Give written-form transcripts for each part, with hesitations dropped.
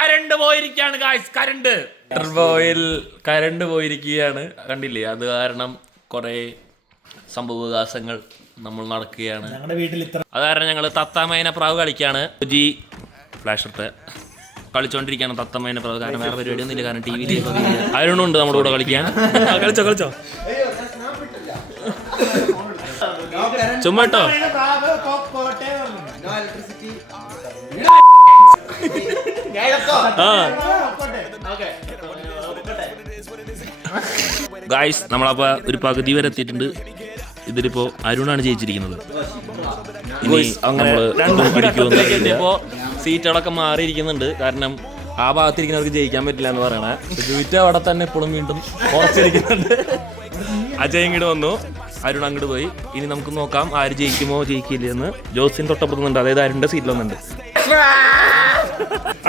Current പോയിരിക്കുകയാണ് guys. Current പോയിരിക്കുകയാണ്, കണ്ടില്ലേ? അത് കാരണം കുറെ സംഭവവികാസങ്ങൾ നമ്മൾ നടക്കുകയാണ്. അത് കാരണം ഞങ്ങൾ തത്തമൈന പ്രാവ് കളിക്കാണ്. ജി ഫ്ലാഷ് എടുത്ത് കളിച്ചോണ്ടിരിക്കുകയാണ് തത്തമൈന പ്രാവ്. കാരണം വേറെ പരിപാടിയൊന്നും ഇല്ല, കാരണം ടി വിയിൽ അരുണുണ്ട് നമ്മുടെ കൂടെ കളിക്കാൻ. കളിച്ചോ ചുമ്മാട്ടോ. ഗായ്സ്, നമ്മളപ്പോ ഒരു പകുതി വരെ എത്തിയിട്ടുണ്ട്. ഇതിലിപ്പോ അരുണാണ് ജയിച്ചിരിക്കുന്നത്. ഇനി നമ്മള് ഇപ്പോ സീറ്റുകളൊക്കെ മാറിയിരിക്കുന്നുണ്ട്, കാരണം ആ ഭാഗത്തിരിക്കുന്നവർക്ക് ജയിക്കാൻ പറ്റില്ല എന്ന് പറയണേ. ജൂറ്റ അവിടെ തന്നെ ഇപ്പോഴും വീണ്ടും ഉറച്ചിരിക്കുന്നുണ്ട്. അജയ് ഇങ്ങോട്ട് വന്നു, അരുൺ അങ്ങോട്ട് പോയി. ഇനി നമുക്ക് നോക്കാം ആര് ജയിക്കുമോ ജയിക്കില്ല എന്ന്. ജോസിൻ തൊട്ടപ്പുറത്തുന്നുണ്ട്, അതായത് അരുണിന്റെ സീറ്റിലൊന്നുണ്ട്.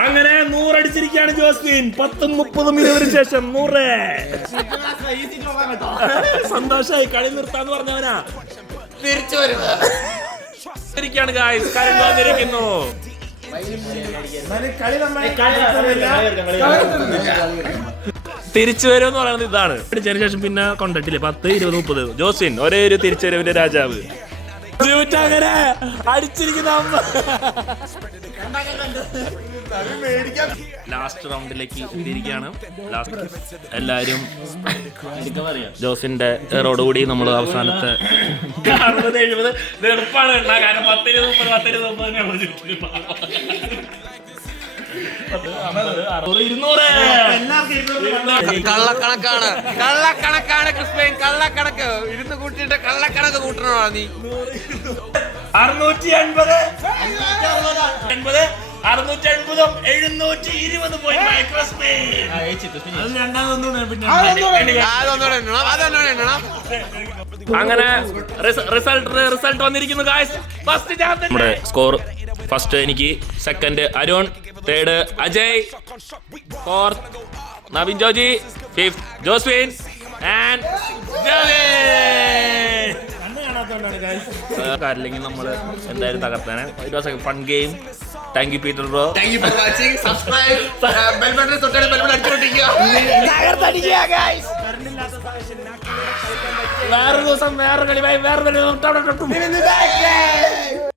അങ്ങനെ 100 അടിച്ചിരിക്കുകയാണ് ജോസ്മിൻ. 10-30 മിനിറ്റിന് ശേഷം 100. സന്തോഷായി. കളി നിർത്താന്ന് പറഞ്ഞവനാ തിരിച്ചു വരുന്നതാണ് ഗായ്സ്. കരണ്ട് വന്നിരിക്കുന്നു. തിരിച്ചു വരുമെന്ന് പറയുന്നത് ഇതാണ്. അടിച്ചതിന് ശേഷം പിന്നെ കൊണ്ടിട്ടില്ലേ 10, 20, 30. ജോസ്വിൻ ഒരേ ഒരു തിരിച്ചുവരവിന്റെ രാജാവ്. അങ്ങനെ അടിച്ചിരിക്കുന്ന ലാസ്റ്റ് റൗണ്ടിലേക്ക് എത്തിയിരിക്കുകയാണ്. ലാസ്റ്റ് എല്ലാവരും ജോസിന്റെ റോഡുകൂടി നമ്മൾ അവസാനത്തെ 60-70 എളുപ്പമാണ്. കാരണം കള്ളക്കണക്കാണ് ക്രിസ്ത്യൻ, കള്ളക്കണക്ക്. ഇരുന്ന് കൂട്ടിയിട്ട് കള്ളക്കണക്ക് കൂട്ടണോ നീ? 680, 720 അങ്ങനെ റിസൾട്ട് വന്നിരിക്കുന്നു ഗായ്സ്. നമ്മുടെ സ്കോർ: ഫസ്റ്റ് എനിക്ക്, second Arun, third Ajay, fourth Naveen Joji, fifth Joswin and കാര്യമില്ലെങ്കിൽ നമ്മൾ എന്തായാലും തകർത്താനെ. It was a fun game. Thank you Peter bro. Thank you for watching. Subscribe, bell button തൊട്ടടുത്ത് ബെൽ ബട്ടൺ അടിച്ചുകൊണ്ടിരിക്കുക. വേറൊരു ദിവസം വേറെ കളി, വേറെ